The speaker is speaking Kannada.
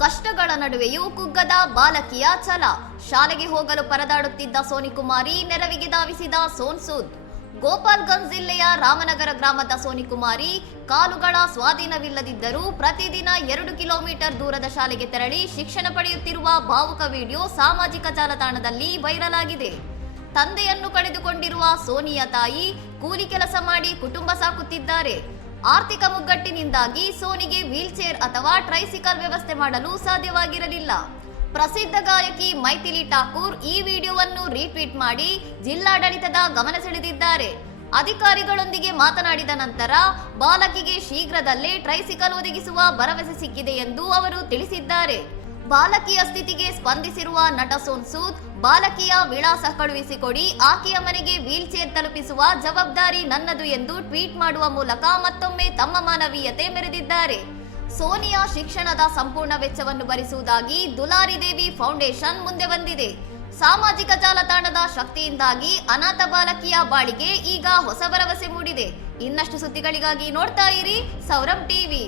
ಕಷ್ಟಗಳ ನಡುವೆಯೂ ಕುಗ್ಗದ ಬಾಲಕಿಯ ಛಲ. ಶಾಲೆಗೆ ಹೋಗಲು ಪರದಾಡುತ್ತಿದ್ದ ಸೋನಿಕುಮಾರಿ ನೆರವಿಗೆ ಧಾವಿಸಿದ ಸೋನ್ ಸೂದ್. ಗೋಪಾಲ್ಗಂಜ್ ಜಿಲ್ಲೆಯ ರಾಮನಗರ ಗ್ರಾಮದ ಸೋನಿಕುಮಾರಿ ಕಾಲುಗಳ ಸ್ವಾಧೀನವಿಲ್ಲದಿದ್ದರೂ ಪ್ರತಿದಿನ 2 ಕಿಲೋಮೀಟರ್ ದೂರದ ಶಾಲೆಗೆ ತೆರಳಿ ಶಿಕ್ಷಣ ಪಡೆಯುತ್ತಿರುವ ಭಾವುಕ ವಿಡಿಯೋ ಸಾಮಾಜಿಕ ಜಾಲತಾಣದಲ್ಲಿ ವೈರಲ್ ಆಗಿದೆ. ತಂದೆಯನ್ನು ಕಳೆದುಕೊಂಡಿರುವ ಸೋನಿಯ ತಾಯಿ ಕೂಲಿ ಕೆಲಸ ಮಾಡಿ ಕುಟುಂಬ ಸಾಕುತ್ತಿದ್ದಾರೆ. ಆರ್ಥಿಕ ಮುಗ್ಗಟ್ಟಿನಿಂದಾಗಿ ಸೋನಿಗೆ ವೀಲ್ಚೇರ್ ಅಥವಾ ಟ್ರೈಸಿಕಲ್ ವ್ಯವಸ್ಥೆ ಮಾಡಲು ಸಾಧ್ಯವಾಗಿರಲಿಲ್ಲ. ಪ್ರಸಿದ್ಧ ಗಾಯಕಿ ಮೈಥಿಲಿ ಠಾಕೂರ್ ಈ ವಿಡಿಯೋವನ್ನು ರೀಟ್ವೀಟ್ ಮಾಡಿ ಜಿಲ್ಲಾಡಳಿತದ ಗಮನ ಸೆಳೆದಿದ್ದಾರೆ. ಅಧಿಕಾರಿಗಳೊಂದಿಗೆ ಮಾತನಾಡಿದ ನಂತರ ಬಾಲಕಿಗೆ ಶೀಘ್ರದಲ್ಲೇ ಟ್ರೈಸಿಕಲ್ ಒದಗಿಸುವ ಭರವಸೆ ಸಿಕ್ಕಿದೆ ಎಂದು ಅವರು ತಿಳಿಸಿದ್ದಾರೆ. ಬಾಲಕಿಯ ಸ್ಥಿತಿಗೆ ಸ್ಪಂದಿಸಿರುವ ನಟ ಸೋನ್ ಸೂದ್, ಬಾಲಕಿಯ ವಿಳಾಸ ಕಳುಹಿಸಿಕೊಡಿ, ಆಕೆಯ ಮನೆಗೆ ವೀಲ್ಚೇರ್ ತಲುಪಿಸುವ ಜವಾಬ್ದಾರಿ ನನ್ನದು ಎಂದು ಟ್ವೀಟ್ ಮಾಡುವ ಮೂಲಕ ಮತ್ತೊಮ್ಮೆ ತಮ್ಮ ಮಾನವೀಯತೆ ಮೆರೆದಿದ್ದಾರೆ. ಸೋನಿಯಾ ಶಿಕ್ಷಣದ ಸಂಪೂರ್ಣ ವೆಚ್ಚವನ್ನು ಭರಿಸುವುದಾಗಿ ದುಲಾರಿ ದೇವಿ ಫೌಂಡೇಶನ್ ಮುಂದೆ ಬಂದಿದೆ. ಸಾಮಾಜಿಕ ಜಾಲತಾಣದ ಶಕ್ತಿಯಿಂದಾಗಿ ಅನಾಥ ಬಾಲಕಿಯ ಬಾಳಿಗೆ ಈಗ ಹೊಸ ಭರವಸೆ ಮೂಡಿದೆ. ಇನ್ನಷ್ಟು ಸುದ್ದಿಗಳಿಗಾಗಿ ನೋಡ್ತಾ ಇರಿ ಸೌರಂ ಟಿವಿ.